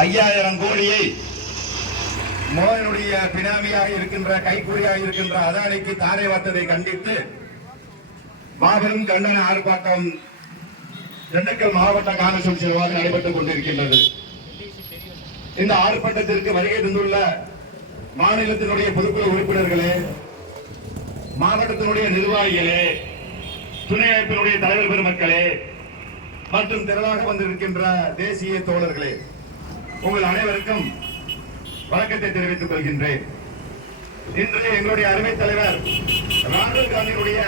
5000 கோடியை மோகனுடைய பினாமியாக இருக்கின்ற கைக்கூலியாக இருக்கின்ற அதானிக்கு தாரை வார்த்ததை கண்டித்து மாபெரும் கண்டன ஆர்ப்பாட்டம் திண்டுக்கல் மாவட்ட காங்கிரஸ் கட்சியாக நடைபெற்றுக் கொண்டிருக்கின்றது. இந்த ஆர்ப்பாட்டத்திற்கு வருகை தந்துள்ள மாநிலத்தினுடைய பொதுக்குழு உறுப்பினர்களே, மாவட்டத்தினுடைய நிர்வாகிகளே, துணை அமைப்பினுடைய தலைவர் பெருமக்களே மற்றும் திரளாக வந்திருக்கின்ற தேசிய தோழர்களே, உங்கள் அனைவருக்கும் வணக்கத்தை தெரிவித்துக் கொள்கின்றேன். இன்று எங்களுடைய அருமை தலைவர் ராகுல் காந்தியுடைய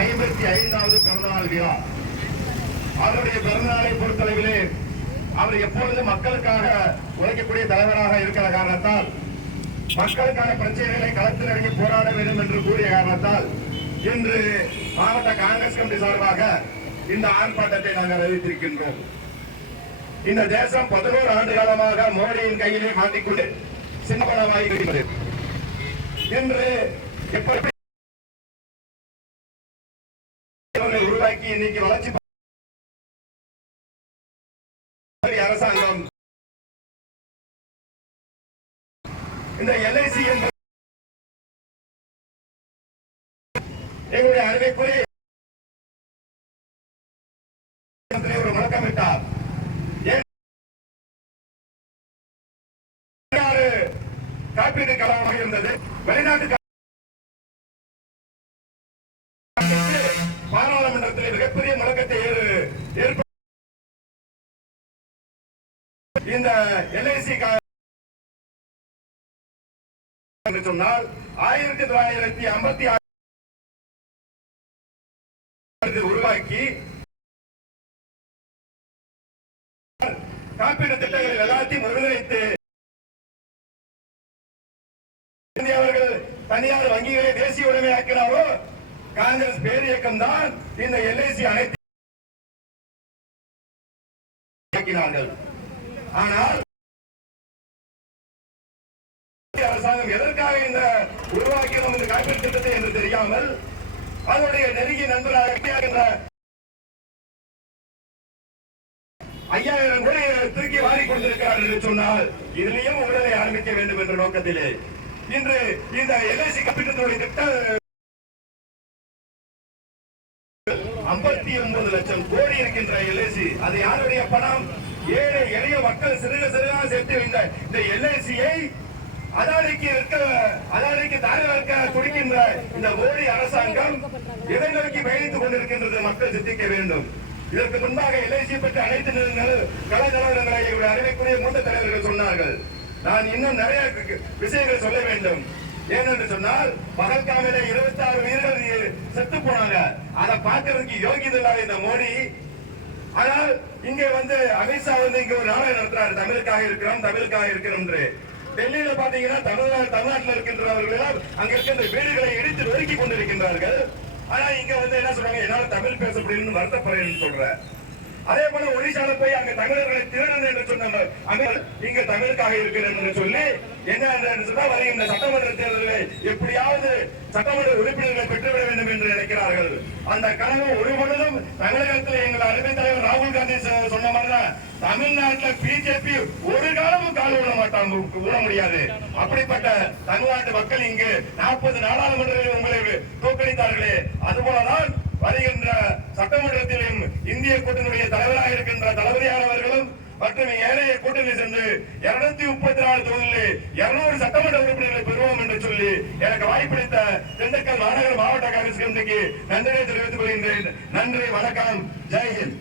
55வது பிறந்தநாள் விழா. அவருடைய பிறந்தநாளை பொறுத்தளவிலே அவர் எப்பொழுதும் மக்களுக்காக உழைக்கக்கூடிய தலைவராக இருக்கிற காரணத்தால், மக்களுக்கான பிரச்சனைகளை களத்தில் இறங்கி போராட வேண்டும் என்று கூறிய காரணத்தால் இன்று மாவட்ட காங்கிரஸ் கமிட்டி சார்பாக இந்த ஆர்ப்பாட்டத்தை நாங்கள் அறிவித்திருக்கின்றோம். இந்த தேசம் 11 ஆண்டு காலமாக மோடியின் கையிலே மாட்டிக்கொண்டு சின்னபணமாகி இருக்கிறது. இன்று எப்படி உருவாக்கி இன்னைக்கு வளர்ச்சி அரசாங்கம் இந்த எல்ஐசி என்ற எங்களுடைய அறிவைக்குரிய ஒரு முழக்கமிட்டார். காப்பீட்டு கலாமாக இருந்தது. வெளிநாட்டு பாராளுமன்றத்தில் மிகப்பெரிய முழக்கத்தை இந்த எல்ஐசி சொன்னால் 1956 உருவாக்கி காப்பீட்டு திட்டங்கள் எல்லாத்தையும் ஒருங்கிணைத்து அவர்கள் தனியார் வங்கிகளை தேசிய உடைமையாக்கினாரோ காங்கிரஸ் பேரியக்கம் தான் இந்த எல்ஐசி அனைத்து. ஆனால் அரசாங்கம் எதற்காக இந்த உருவாக்கினோம் இந்த காப்பீட்டு திட்டத்தை என்று தெரியாமல் அதனுடைய நெருங்கிய நண்பராக 5000 கோடி தூக்கி வாரி கொண்டிருக்கிறார் என்று சொன்னால் இதிலேயும் உடலை ஆரம்பிக்க வேண்டும் என்ற நோக்கத்திலே இன்று இந்த எல்ஐசி காப்பீட்டுத்துறை திட்டம் 59 லட்சம் கோடி இருக்கின்ற எல்ஐசி. அது யாருடைய பணம்? ஏழை எளிய மக்கள் சிறுக சிறுகாக சேர்த்து இந்த எல்ஐசியை அதானிக்கு தாரை வார்க்க துடிக்கின்ற இந்த மோடி அரசாங்கம் எதை நோக்கி பயணித்துக் கொண்டிருக்கின்றது மக்கள் சிந்திக்க வேண்டும். இதற்கு முன்பாக எல்ஐசி பற்றி அனைத்து கள நிலவரங்களை அறிவைக்குரிய மூத்த தலைவர்கள் சொன்னார்கள். நான் இன்னும் நிறைய விஷயங்கள் சொல்ல வேண்டும். ஏனென்று சொன்னால் பகல்காமிலே 26 வீரர்கள் செத்து போனாங்க. அதை பார்க்கறதுக்கு யோகியதை இல்லாத இந்த மோடி, ஆனால் இங்கே அமித்ஷா இங்க ஒரு நாடகம் நடத்துறாரு. தமிழுக்காக இருக்கிறோம் என்று. டெல்லியில பாத்தீங்கன்னா தமிழ்நாட்டில் இருக்கின்றவர்கள் அங்க இருக்கின்ற வீடுகளை இடித்து நொறுக்கி கொண்டிருக்கின்றார்கள். ஆனா இங்க என்ன சொல்றாங்க, என்னால தமிழ் பேச முடியும்னு வருத்தப்படுறேன்னு சொல்ற. அதே போல ஒடிசால போய் அங்க தமிழர்களை திருடன் என்று சொன்னாங்க. அங்க இங்க தமிழுக்காக இருக்கிறேன் என்று சொல்லி என்ன சொன்னா வருகின்ற சட்டமன்ற தேர்தலில் எப்படியாவது சட்டமன்ற உறுப்பினர்களை பெற்றுவிட வேண்டும் என்று நினைக்கிறார்கள். அந்த கனவு ஒரு பொழுதும் தமிழகத்தில் எங்கள் அருமை தலைவர் ராகுல் காந்தி சொன்ன மாதிரிதான் தமிழ்நாட்டில் பிஜேபி ஒரு காலமும் கால் விட முடியாது. அப்படிப்பட்ட தமிழ்நாட்டு மக்கள் இங்கு 40 நாடாளுமன்றங்களில் உங்களை தோற்கடித்தார்களே, அதுபோலதான் வருகின்ற சட்டமன்றத்திலும் இந்திய கூட்டணியுடைய தலைவராக இருக்கின்ற தளபதியானவர்களும் மற்றும் ஏனைய கூட்டணி சென்று 234 தொகுதிகளில் 200 சட்டமன்ற உறுப்பினர்களை பெறுவோம் என்று சொல்லி எனக்கு வாய்ப்பளித்த திண்டுக்கல் மாநகர மாவட்ட காங்கிரஸ் கமிட்டிக்கு நன்றியை தெரிவித்துக் கொள்கின்றேன். நன்றி, வணக்கம், ஜெய்ஹிந்த்.